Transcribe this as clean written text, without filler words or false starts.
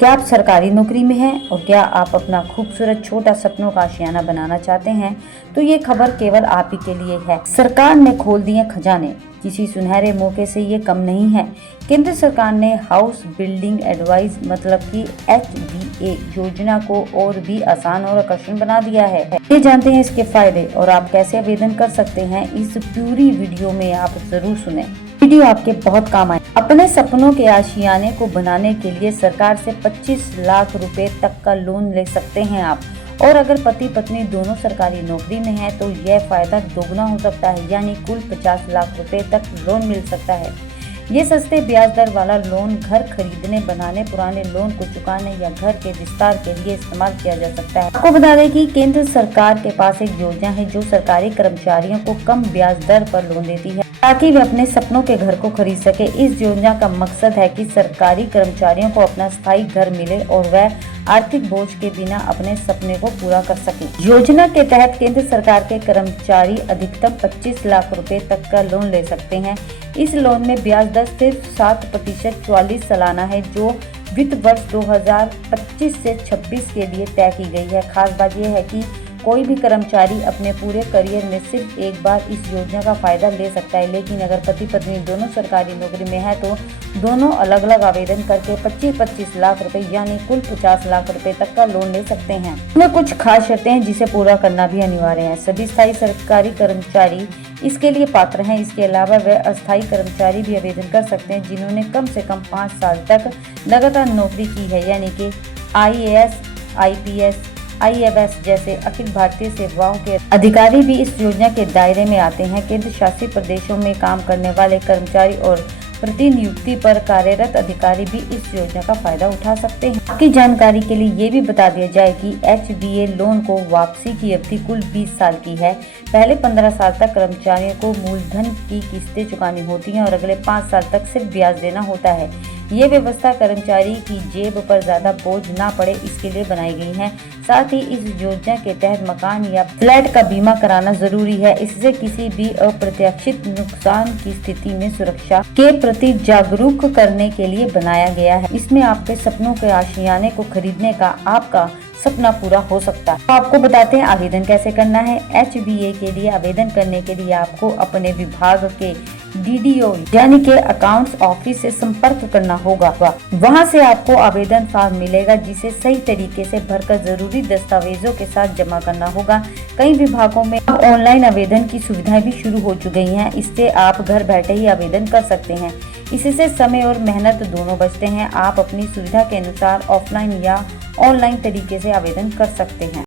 क्या आप सरकारी नौकरी में हैं और क्या आप अपना खूबसूरत छोटा सपनों का आशियाना बनाना चाहते हैं? तो ये खबर केवल आप ही के लिए है। सरकार ने खोल दिए खजाने, किसी सुनहरे मौके से ये कम नहीं है। केंद्र सरकार ने हाउस बिल्डिंग एडवाइस मतलब कि HBA योजना को और भी आसान और आकर्षण बना दिया है। ये जानते हैं इसके फायदे और आप कैसे आवेदन कर सकते हैं, इस पूरी वीडियो में आप जरूर सुने। वीडियो आपके बहुत काम आए। अपने सपनों के आशियाने को बनाने के लिए सरकार से 25 लाख रुपए तक का लोन ले सकते हैं आप। और अगर पति पत्नी दोनों सरकारी नौकरी में हैं तो यह फायदा दोगुना हो सकता है, यानी कुल 50 लाख रुपए तक लोन मिल सकता है। ये सस्ते ब्याज दर वाला लोन घर खरीदने, बनाने, पुराने लोन को चुकाने या घर के विस्तार के लिए इस्तेमाल किया जा सकता है। आपको बता दें कि केंद्र सरकार के पास एक योजना है जो सरकारी कर्मचारियों को कम ब्याज दर पर लोन देती है ताकि वे अपने सपनों के घर को खरीद सके। इस योजना का मकसद है कि सरकारी कर्मचारियों को अपना स्थायी घर मिले और वह आर्थिक बोझ के बिना अपने सपने को पूरा कर सके। योजना के तहत केंद्र सरकार के कर्मचारी अधिकतम 25 लाख रुपए तक का लोन ले सकते हैं। इस लोन में ब्याज दर सिर्फ 7% 44 सालाना है, जो वित्त वर्ष 2025 से 26 के लिए तय की गई है। खास बात यह है कि कोई भी कर्मचारी अपने पूरे करियर में सिर्फ एक बार इस योजना का फायदा ले सकता है, लेकिन अगर पति पत्नी दोनों सरकारी नौकरी में है तो दोनों अलग अलग आवेदन करके 25-25 लाख रुपए यानी कुल 50 लाख रुपए तक का लोन ले सकते हैं। इसमें कुछ खास शर्तें हैं जिसे पूरा करना भी अनिवार्य है। सभी स्थायी सरकारी कर्मचारी इसके लिए पात्र हैं। इसके अलावा वे अस्थायी कर्मचारी भी आवेदन कर सकते हैं जिन्होंने कम से कम 5 साल तक लगातार नौकरी की है, यानी कि IAS, IPS, IFS जैसे अखिल भारतीय सेवाओं के अधिकारी भी इस योजना के दायरे में आते हैं। केंद्र शासित प्रदेशों में काम करने वाले कर्मचारी और प्रतिनियुक्ति पर कार्यरत अधिकारी भी इस योजना का फायदा उठा सकते हैं। आपकी जानकारी के लिए ये भी बता दिया जाए कि HBA लोन को वापसी की अवधि कुल 20 साल की है। पहले 15 साल तक कर्मचारियों को मूलधन की किस्तें चुकानी होती हैं और अगले 5 साल तक सिर्फ ब्याज देना होता है। ये व्यवस्था कर्मचारी की जेब पर ज्यादा बोझ ना पड़े इसके लिए बनाई गई है। साथ ही इस योजना के तहत मकान या फ्लैट का बीमा कराना जरूरी है। इससे किसी भी अप्रत्याशित नुकसान की स्थिति में सुरक्षा के प्रति जागरूक करने के लिए बनाया गया है। इसमें आपके सपनों के आशियाने को खरीदने का आपका सपना पूरा हो सकता है। तो आपको बताते हैं आवेदन कैसे करना है। HBA के लिए आवेदन करने के लिए आपको अपने विभाग के DDO यानी के अकाउंट्स ऑफिस से संपर्क करना होगा। वहां से आपको आवेदन फॉर्म मिलेगा जिसे सही तरीके से भरकर जरूरी दस्तावेजों के साथ जमा करना होगा। कई विभागों में अब ऑनलाइन आवेदन की सुविधाएं भी शुरू हो चुकी हैं। इससे आप घर बैठे ही आवेदन कर सकते हैं। इससे समय और मेहनत दोनों बचते हैं। आप अपनी सुविधा के अनुसार ऑफलाइन या ऑनलाइन तरीके से आवेदन कर सकते हैं।